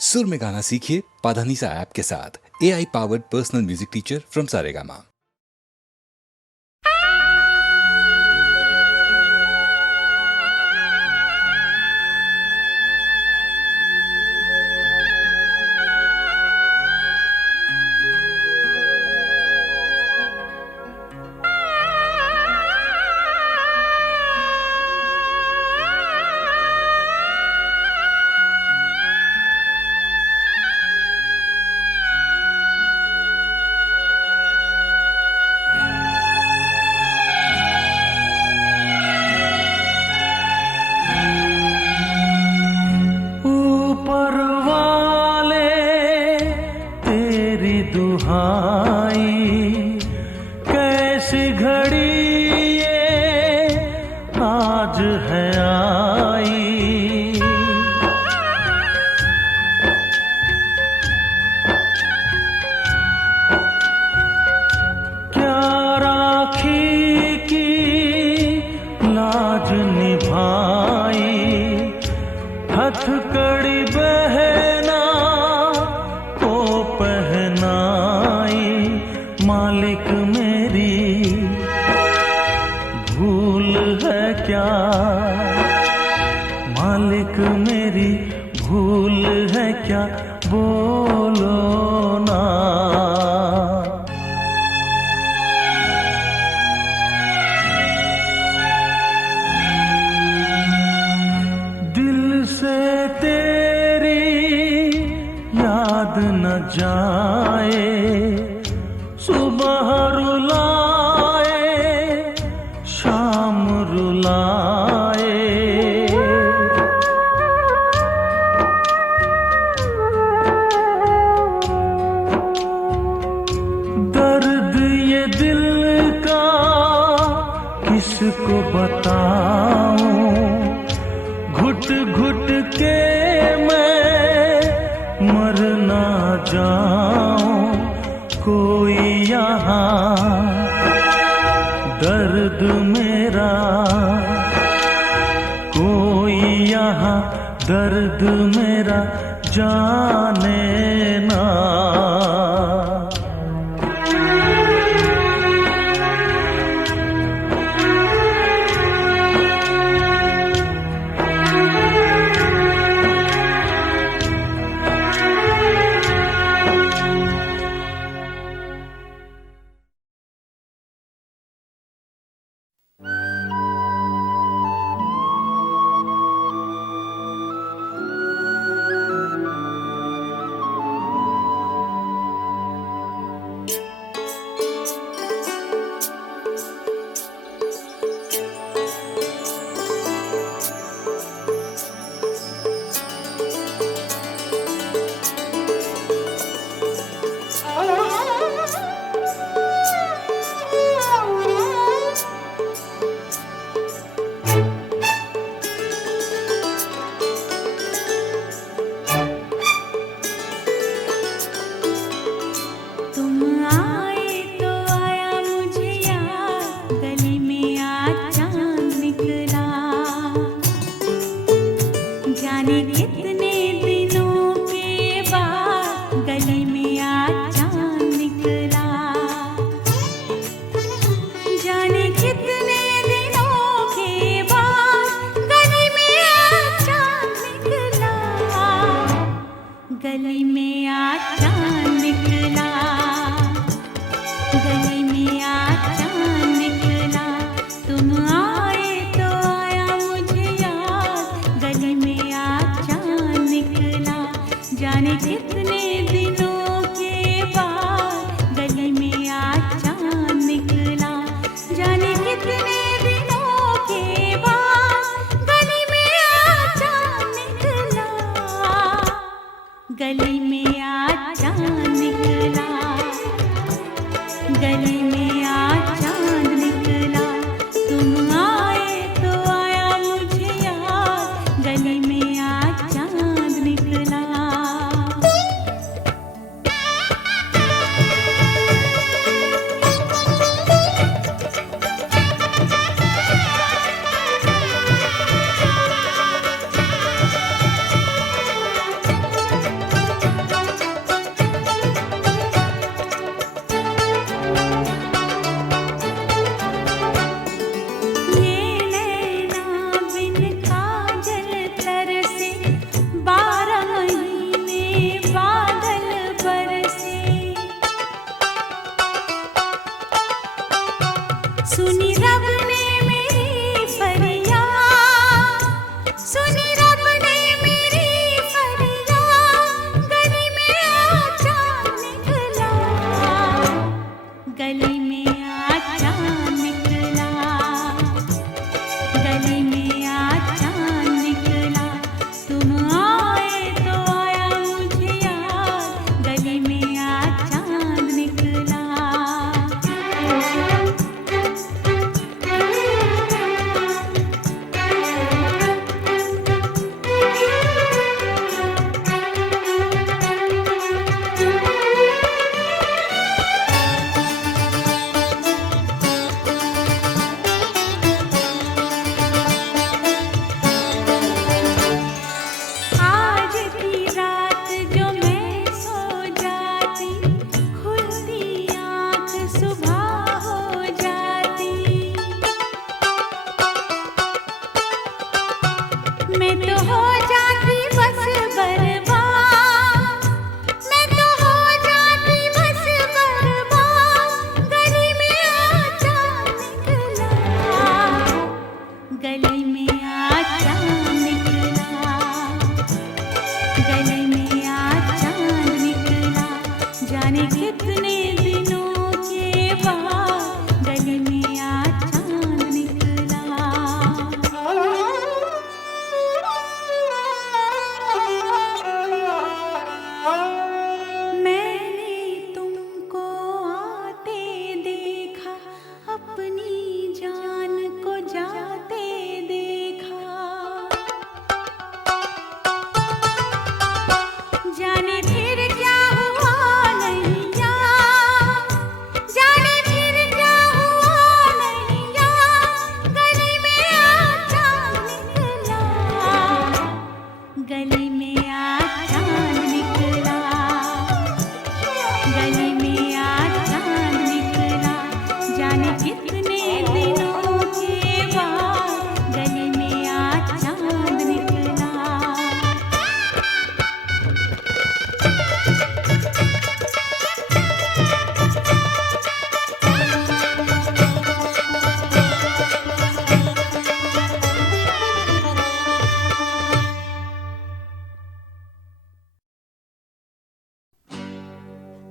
सुर में गाना सीखिए पाधानीसा ऐप के साथ। AI powered personal music teacher from Saregama. कैसी घड़ी ये आज है आई, क्या राखी की लाज निभाई, हथकड़ी बहना को पहनाई। मालिक मेरी भूल है क्या, मालिक मेरी भूल है क्या, बोलो ना। दिल से तेरी याद न जाए, सुबह रुलाए शाम रुलाए। दर्द ये दिल का किसको बताऊं, घुट घुट के मैं मर ना जाऊं। कोई यहाँ दर्द मेरा, कोई यहाँ दर्द मेरा जाने ना। गली में आज चांद निकला, गली में आज चांद निकला। तुम आए तो आया मुझे याद, गली में आज चांद निकला। जाने कितने दिनों के बाद गली में आज चांद निकला। जाने कितने दिनों के बाद गली में आज चांद निकला। गली में आज चांद निकला, गली में आज चांद निकला। तुम आए तो आया मुझे याद, गली में आज चांद निकला।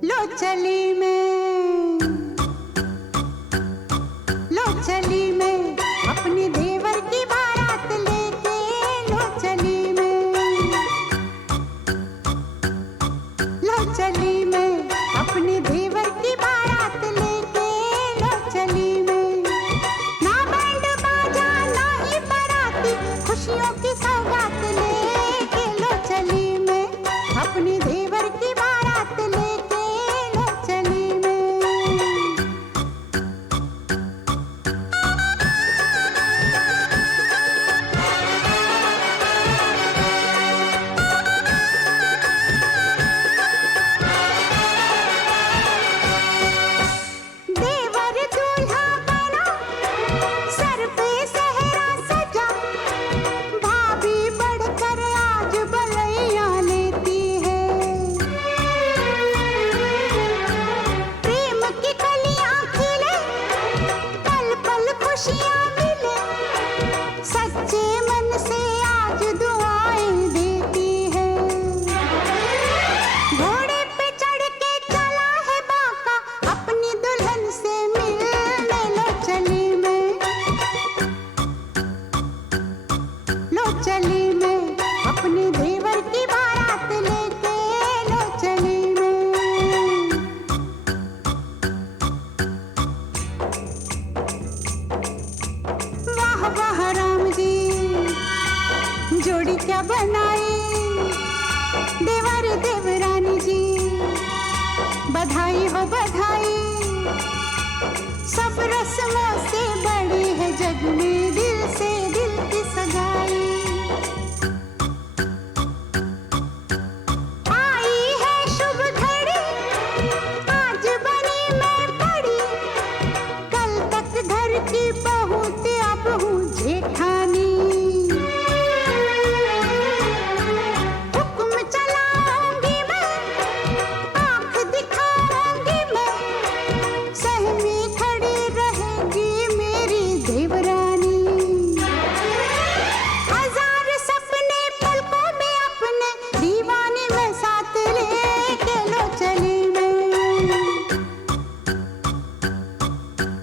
लो चली मैं, लो चली मैं अपने देवर की बारात लेके, लो चली मैं, लो चली मैं अपने देवर की बारात लेके, लो चली मैं। ना बैंड बाजा ना ही बाराती, खुशियों की सौगात लेके, लो चली मैं अपने देवर की बारात लेके, लो चली मैं। देवर दूल्हा बना, सर पे सेहरा सजा, भाभी बढ़कर आज बलैया लेती है। प्रेम की कलियां खिले, पल पल खुशियां मिले, सच्चे मन से आज दुआएं देती है। घोड़े पे चढ़ के चला है बाका, अपनी दुल्हन से मिलने, लो चली मैं, लो चली मैं अपने देवर की बारात लेके, लो चली मैं। वाह वाह राम जी, जोड़ी क्या बनाई, देवर देवरानी जी, बधाई हो बधाई। सब रस्मों से बड़ी है जग में दिल से दिल की सगाई। आई है शुभ घड़ी, आज बनी मैं बड़ी, कल तक घर की बहू थी अब हूँ जेठानी। हुक्म चलाऊंगी मैं, आंख दिखाऊंगी मैं, सहमी खड़ी रहेगी मेरी देवरानी। हजार सपने पलकों में अपने, दीवाने में साथ लेके, लो चली मैं,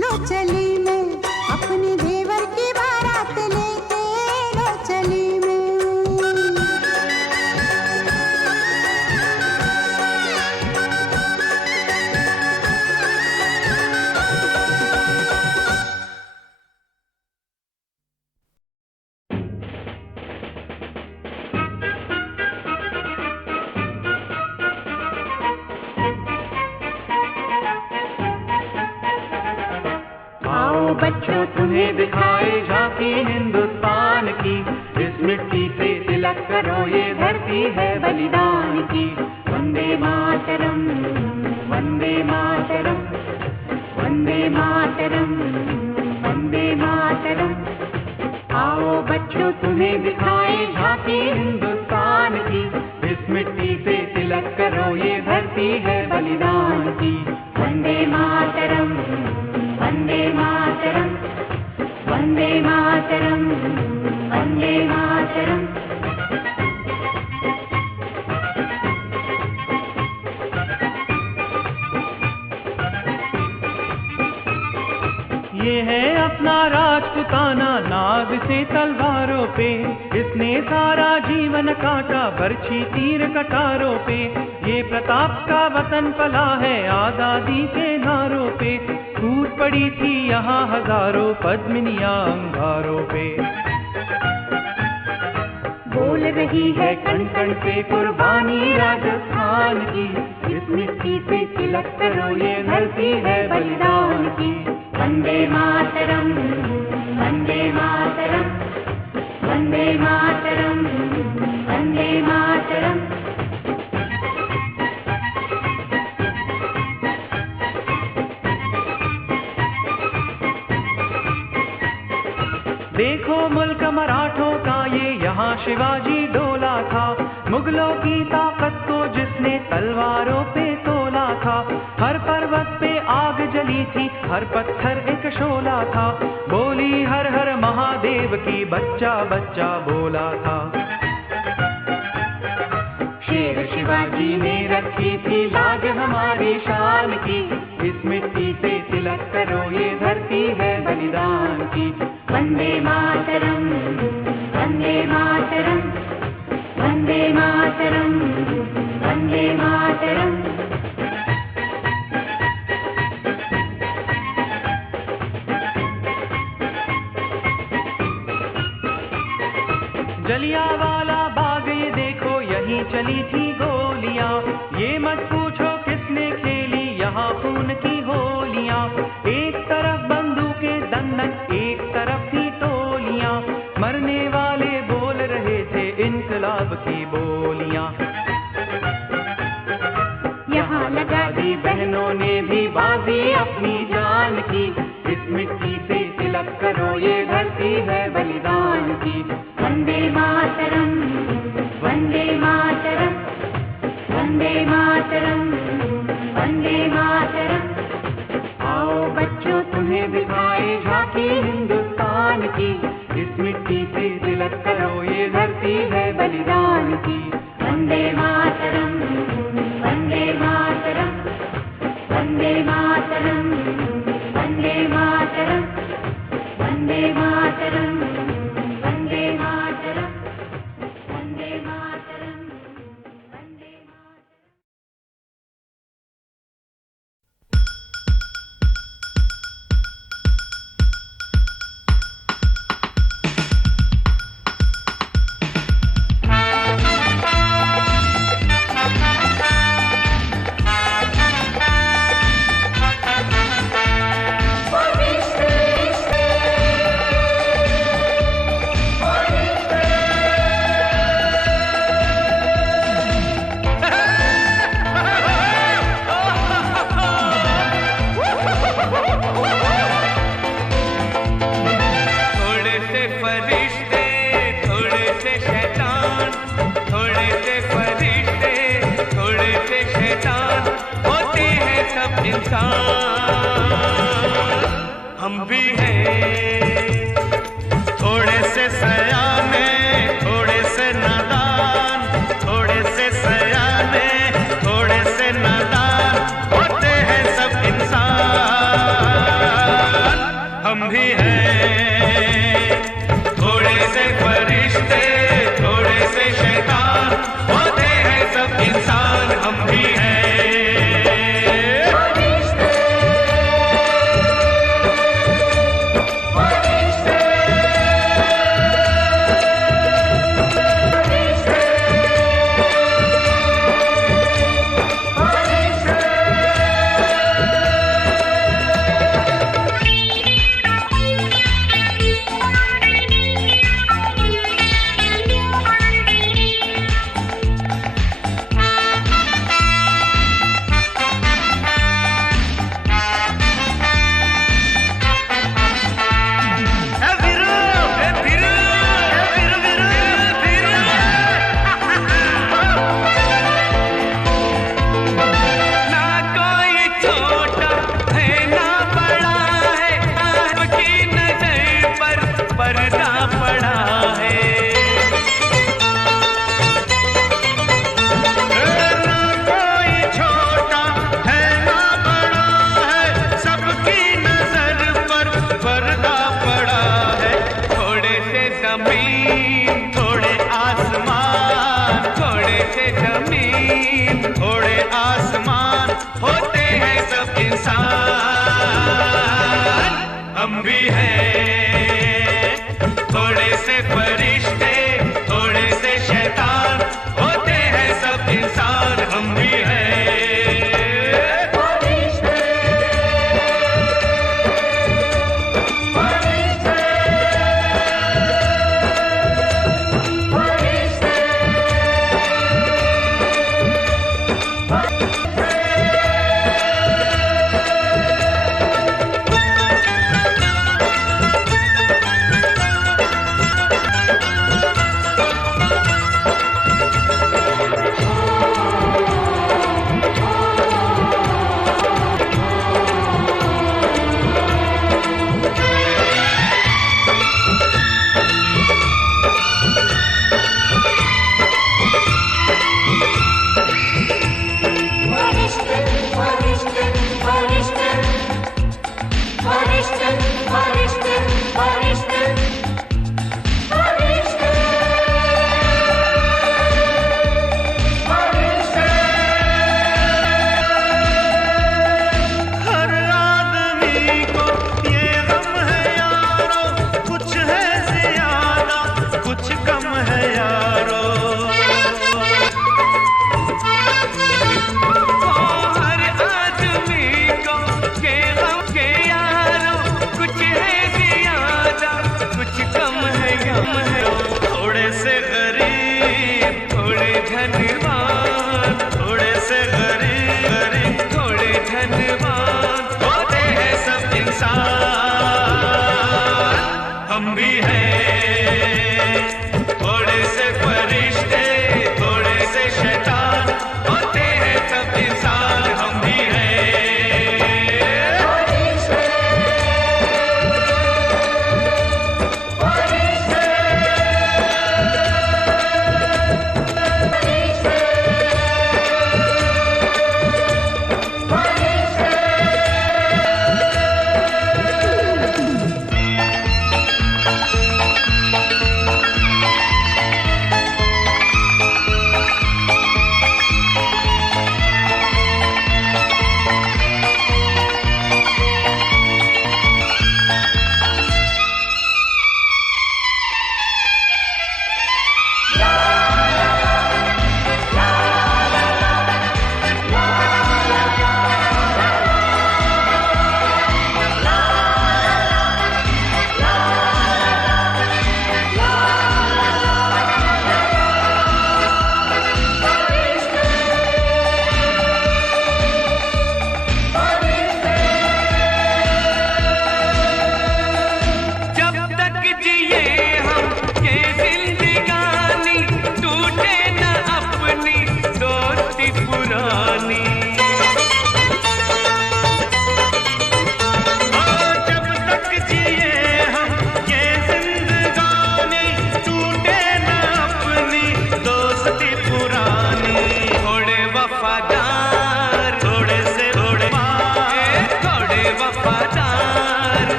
लो चली मैं अपने देवर की बारात लेके, लो चली मैं। आओ बच्चों तुम्हें दिखाए झांकी हिंदुस्तान की, इस मिट्टी से तिलक करो ये धरती है बलिदान की। वंदे मातरम, वंदे मातरम, वंदे मातरम, वंदे मातरम। आओ बच्चों तुम्हें दिखाए झांकी हिंदुस्तान की, इस मिट्टी से तिलक करो ये धरती है बलिदान की। वंदे मातरम, वंदे मातरम, वंदे मातरम, वंदे मातरम। ये है अपना राजपुताना, नाग से तलवारों पे, इसने सारा जीवन काटा बरछी तीर कटारों पे। ये प्रताप का वतन पला है आजादी के नारों पे, टूट पड़ी थी यहाँ हजारों पद्मिनियां अंगारों पे। बोल रही है कण कण से कुर्बानी राजस्थान की, इस मिट्टी से तिलक करो ये धरती है बलिदान की। वंदे मातरम, वंदे मातरम, वंदे मातरम, वंदे मातरम। देखो मुल्क मराठों का ये यहाँ शिवाजी डोला था, मुगलों की ताकत को जिसने तलवारों पे तोला था। हर पर्वत पे आग जली थी, हर पत्थर एक शोला था, बोली हर हर महादेव की बच्चा बच्चा बोला था। शेर शिवाजी ने रखी थी लाज हमारी शान की। इस मिट्टी से तिलक करो ये धरती है बलिदान की। वंदे मातरम, वंदे मातरम, वंदे मातरम, वंदे मातरम। जलियांवाला बाग ये देखो यहीं चली थी गोलियां। ये मत पूछो किसने खेली यहाँ खून की होलियां। एक तरफ बंदूकें दंडक, एक तरफ थी टोलियां। मरने वाले बोल रहे थे इनकलाब की बोलियां। यहाँ लगा दी बहनों ने भी बाजी अपनी जान की। इस मिट्टी से तिलक करो ये धरती है बलिदान की। वंदे मातरम, वंदे मातरम, वंदे मातरम, वंदे मातरम। आओ बच्चों तुम्हें दिखाए झांकी हिंदुस्तान की। इस मिट्टी से तिलक करो ये धरती है बलिदान की। वंदे मातरम, वंदे मातरम, वंदे मातरम, वंदे मातरम, वंदे मातरम, वंदे मातरम, वंदे मातरम, वंदे मातरम।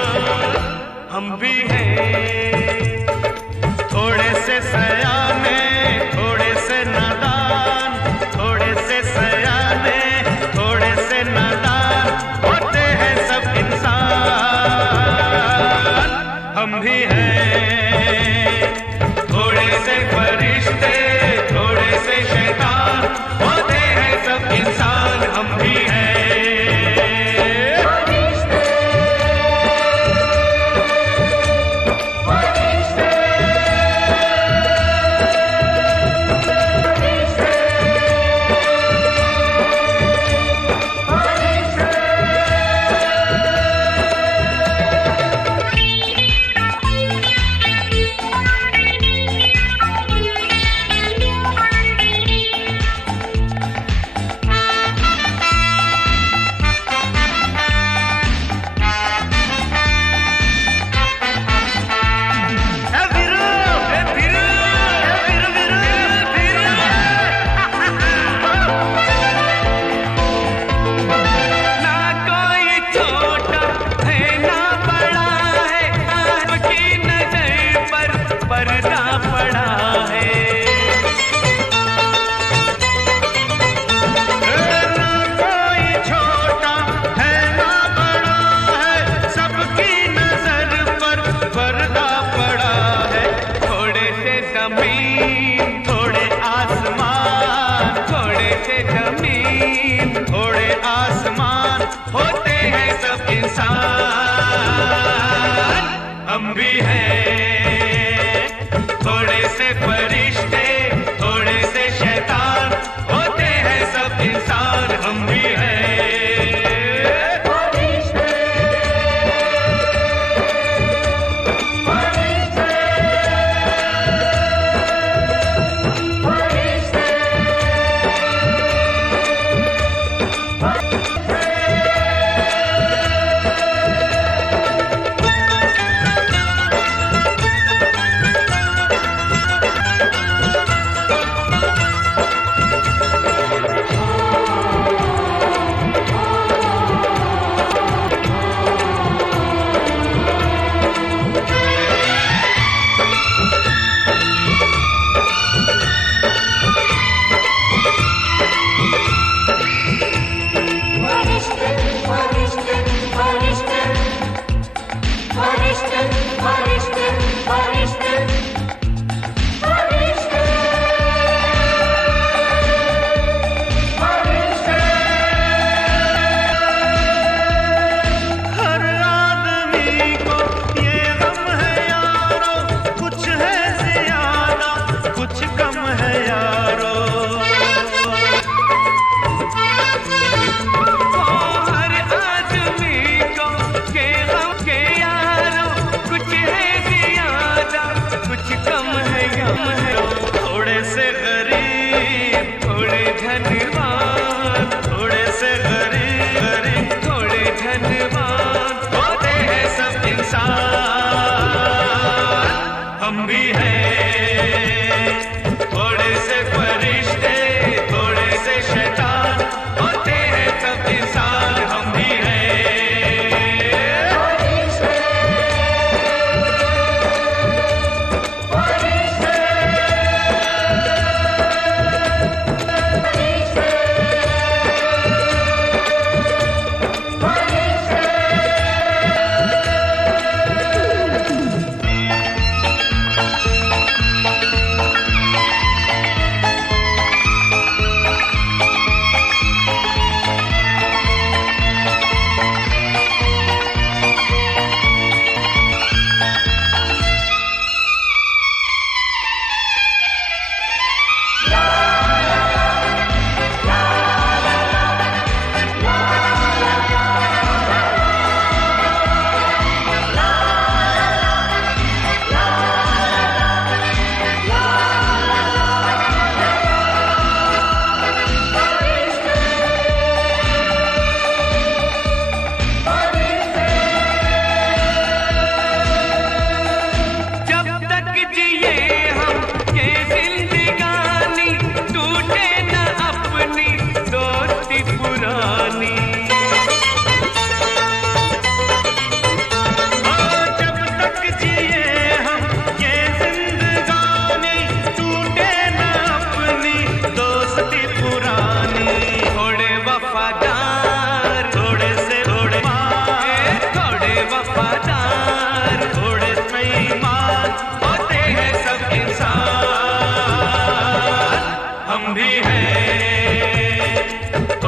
इंसान हम भी हैं, थोड़े से सयाने थोड़े से नादान, थोड़े से सयाने थोड़े से नादान, होते हैं सब इंसान हम भी हैं, थोड़े से फरिश्ते थोड़े से शैतान, होते हैं सब इंसान हम भी हैं। फरिश्ते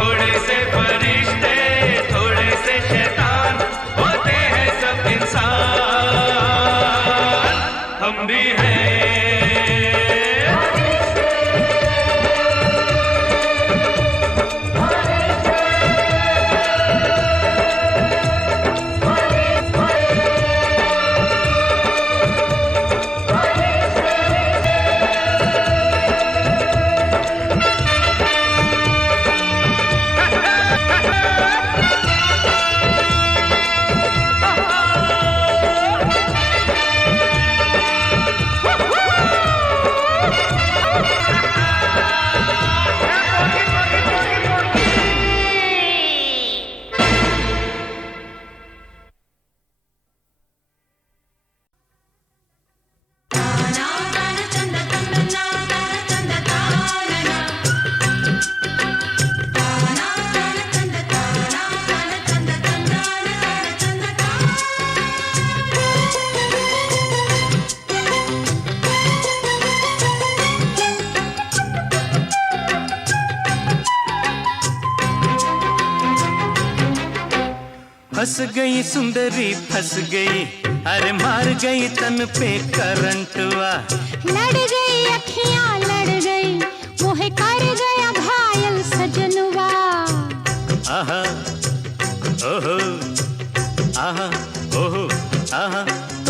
थोड़े से फरिश्ते थोड़े से शैतान, होते हैं सब इंसान, हम भी हैं। फंस गई सुंदरी फंस गई, अरे मार गई तन पे करंट वाह। लड़ गई अखियां लड़ गई, मोहे कर गया घायल सजनवा। आहा ओहो आहा ओहो आहा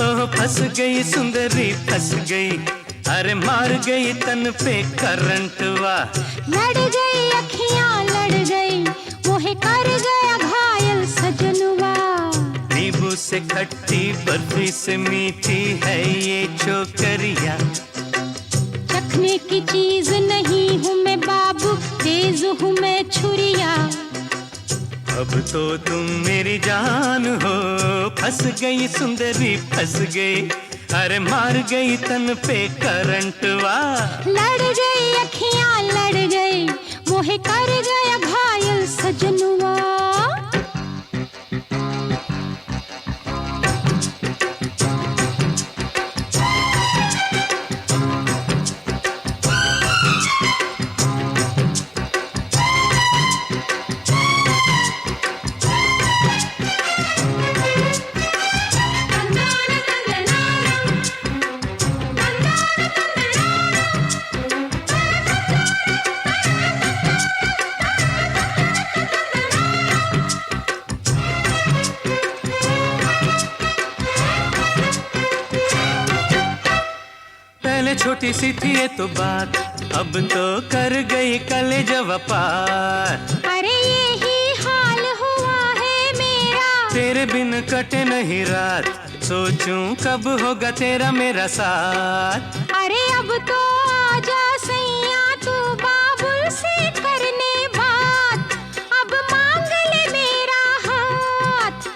ओहो, फंस गई सुंदरी फंस गई, अरे मार गई तन पे करंट वाह। लड़ गई अखियां लड़ गई, मोहे कर गया घायल सजनवा। नींबू से खट्टी बर्फी से मीठी है ये चोकरिया, चखने की चीज नहीं हूँ मैं बाबू, तेज हूँ मैं छुरिया। अब तो तुम मेरी जान हो, फंस गई सुंदरी फंस गई, अरे मार गई तन पे करंट वाह। लड़ गई अखियां लड़ गई, मोहे कर गया घायल सजनवा। छोटी सी थी ये तो बात, अब तो कर गई कलेजा पार। अरे यही हाल हुआ है मेरा, तेरे बिन कटे नहीं रात, सोचूं कब होगा तेरा मेरा साथ। अरे अब तो आजा सैया तू बाबुल से करने बात, अब मांग ले मेरा हाथ।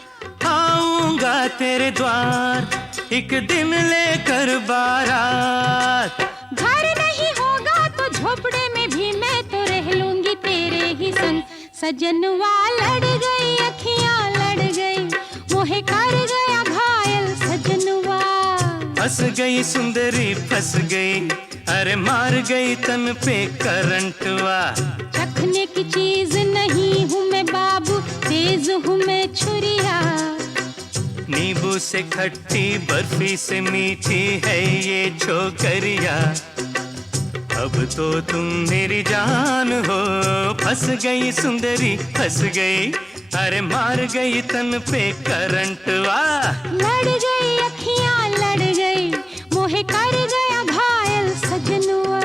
आऊंगा तेरे द्वार एक दिन लेकर बारात। घर नहीं होगा तो झोपड़े में भी मैं तो रह लूंगी तेरे ही संग। सजनवा लड़ गई अखियां लड़ गई, मोहे कर गया घायल सजनवा। फंस गई सुंदरी फंस गई, अरे मार गई तन पे करंट वाह। चखने की चीज नहीं हूँ मैं बाबू, तेज हूँ मैं छुरिया। नींबू से खट्टी बर्फी से मीठी है ये छोकरिया, अब तो तुम मेरी जान हो। फंस गई सुंदरी फंस गई, अरे मार गई तन पे करंट वाह। लड़ गई अखियां लड़ गई, मोहे कर गया घायल सजनवा।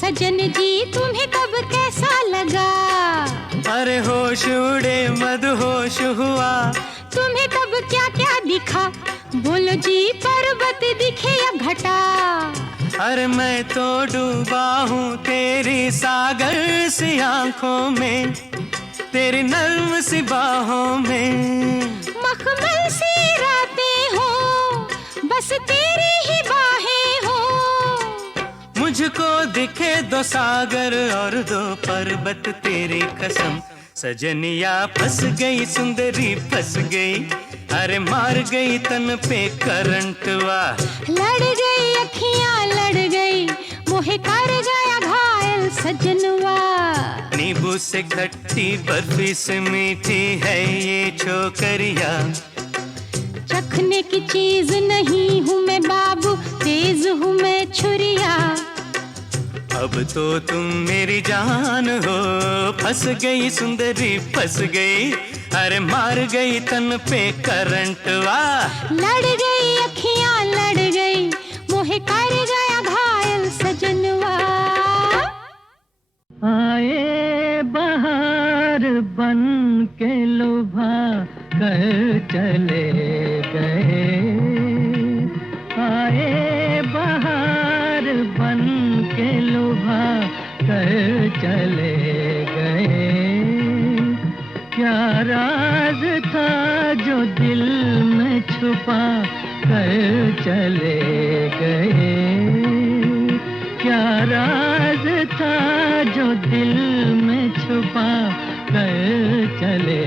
सजन जी तुम्हें तब कैसा लगा? अरे होश उड़े मदहोश हुआ, तुम्हें तब क्या क्या दिखा? बोलो जी पर्वत दिखे या घटा? अरे मैं तो डूबा हूँ तेरी सागर सी आंखों में, तेरी नर्म सी बाहों में। मखमल सी रातें हो, बस तेरी ही बाहें हो। मुझको दिखे दो सागर और दो पर्वत तेरी कसम। सजनिया फंस गई सुंदरी फंस गई, अरे मार गई तन पे करंट वाह। लड़ गई अखियां लड़ गई, मोहे कर गया घायल सजनवा। नींबू से खट्टी बर्फी से मीठी है ये छोकरिया। चखने की चीज नहीं हूँ मैं बाबू, तेज हूँ मैं छुरिया। अब तो तुम मेरी जान हो, फंस गई सुंदरी फंस गई, अरे मार गई तन पे करंट वाह। लड़ गई अखियां लड़ गई, मोहे कर गया घायल सजनवा। आए बहार बन के लुभा कर चले गए, आए बहार बन के लुभा कर चले गए। क्या राज था जो दिल में छुपा कर चले गए, क्या राज था जो दिल में छुपा कर चले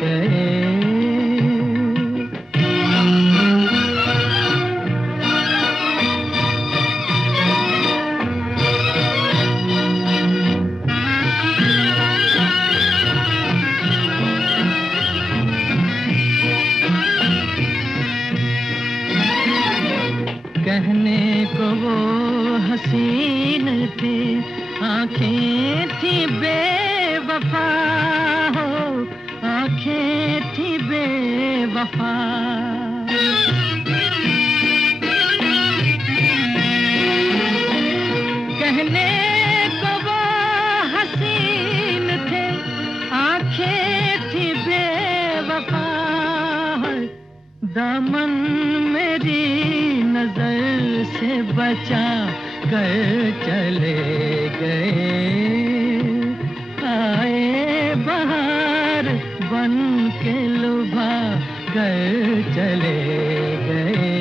गए। कहने को वो हसीन थी, आंखें थी बेवफा हो, आंखें थी बेवफा। कहने को वो हसीन थे, आंखें थी बेवफा। दामन मेरी नजर से बचा कर चले गए, आए बहार बन के लुभा कर चले गए।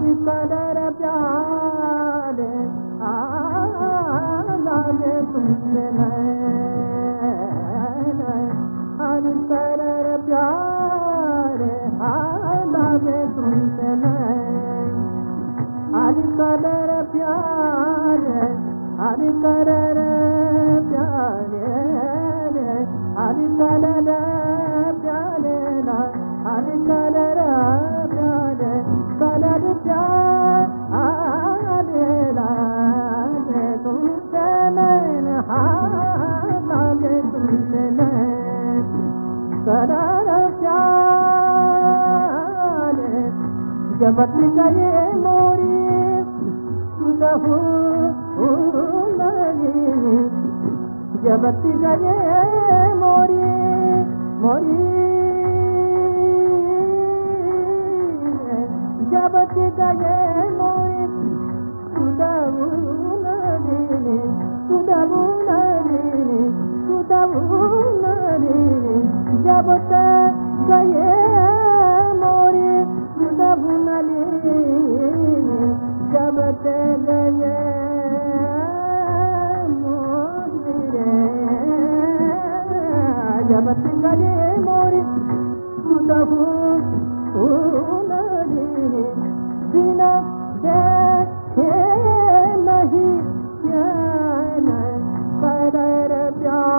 हरि कदर प्यारे लागे तुमसे नैन हरि कदर प्यारे लागे तुमसे नैन हरि कदर प्यारे हरि कदर प्यारे हरि कदर प्यारे हरि कदर प्यारे कदर प्यारे लागे तुमसे नैन लागे तुमसे नैन कदर प्यारे जबत गए मोरी सुदहू लगी जबत गए मोरी मोरी जबत गए मोरी सुदहू लगी सुदहू लगी सुदहू लगी जबत गए मोरी सुदहू लगी जबत गए जबत गए मोरी सुदहू लगी बिना देखे नहीं चैन कदर प्यारे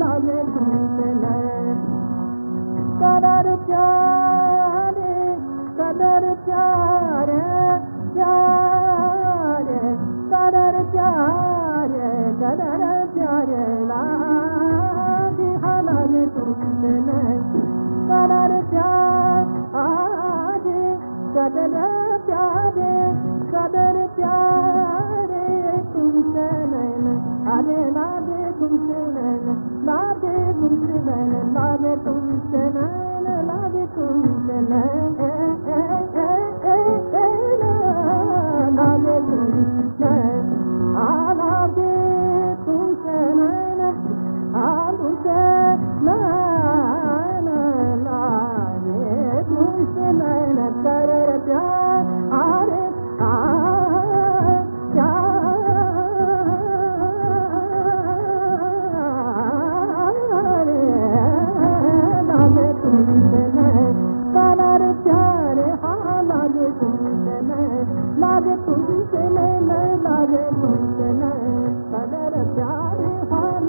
लागे तुमसे नैन कदर प्यारे कदर प्यारे प्यारे कदर प्यारे कदर प्यारे लागे लागे तुमसे नैन कदर प्यारे कदर प्यारे कदर प्यारे तुमसे नैन अरे लागे तुमसे नैन लागे तुमसे नैन लागे तुमसे नैन लागे तुमसे नैन लागे तुमसे लागे तुमसे नैन तुमसे नैन लागे तुमसे नैन कर प्यार अरे लागे तुमसे नैन कदर प्यारे लागे तुमसे नैन लागे तुमसे नैन लागे तुमसे नैन कदर प्यारे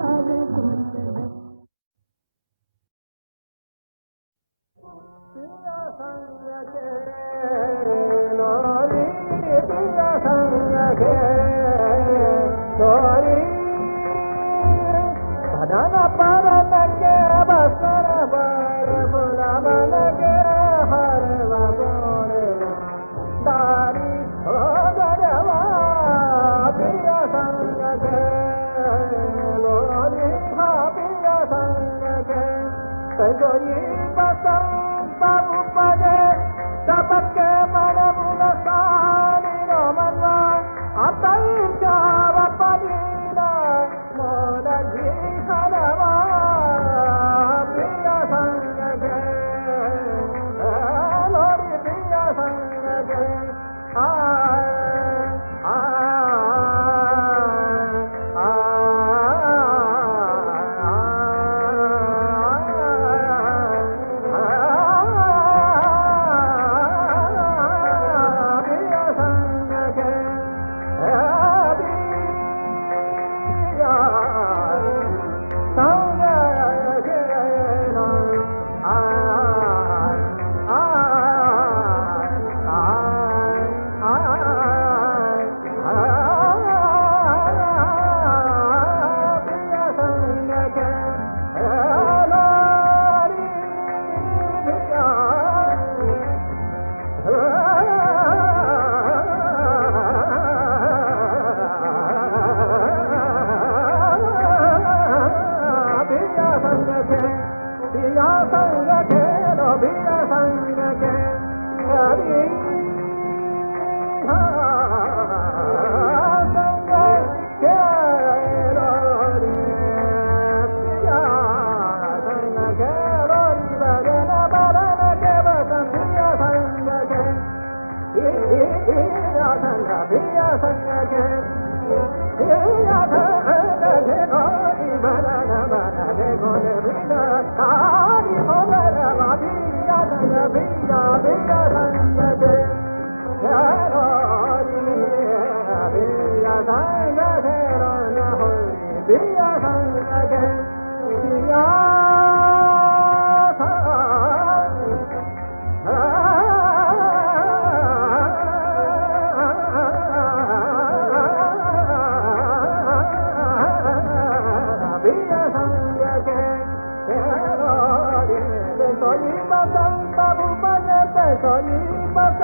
लागे तुमसे नैन पिया संग के लोरी पिया संग के लोरी भदन परन के बसर बर बुलावन के हर वगोरे तारी हो गरवा पिया संग के लोरी पिया संग के कोई बसंत उपजे सबके मन मुन सानी रो मनवा आता सोई बस